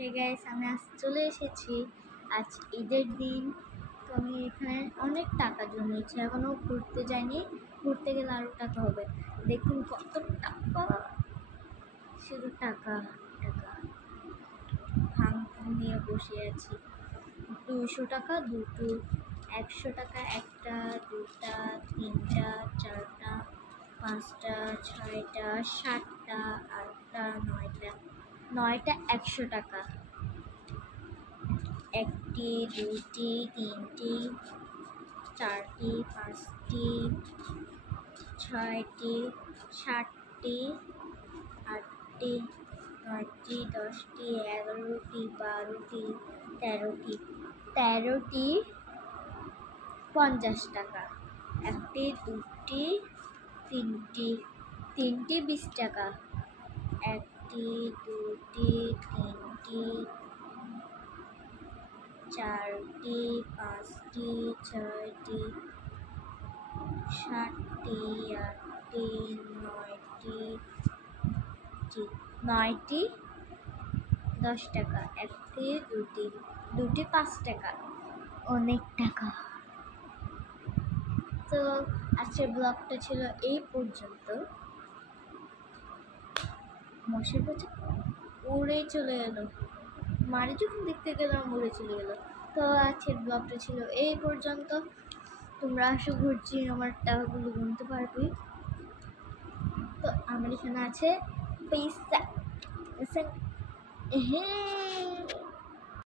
Hey guys, আমি আজ চলে এসেছি। আজ ঈদের দিন। তো আমি এখানে অনেক টাকা জমিয়েছি, এখনও ঘুরতে যাইনি। ঘুরতে গেলে আরও টাকা হবে। দেখুন কত টাকা, শুধু টাকা টাকা। ভাঙ নিয়ে বসে আছি। 200 টাকা দুটো, 100 টাকা একটা, দুটা, তিনটা, চারটা, পাঁচটা, ছয়টা, সাতটা, আটটা, নয়টা 100 টাকা। একটি, দুটি, তিনটি, চারটি, পাঁচটি, ছয়টি, সাতটি, আটটি, নয়টি, 10টি, 11টি, 12টি, 13টি 50 টাকা। একটি, দুটি, তিনটি 20 টাকা। একটি, দুটি, তিনটি, চারটি, পাঁচটি, ছয়টি, সাতটি, আটটি, নয়টি 10 টাকা। একটি, দুটি 5 টাকা। অনেক টাকা। তো আজকের ব্লগটা ছিল এই পর্যন্ত। মশার কাছে উড়ে চলে গেল, মারি যখন দেখতে গেলাম উড়ে চলে গেল। তো আজকের ব্লগটা ছিল এই পর্যন্ত। তোমরা আসো, ঘুরছি, আমার টাকাগুলো গুনতে পারবি। তো আমার এখানে আছে পয়সা। হ্যাঁ।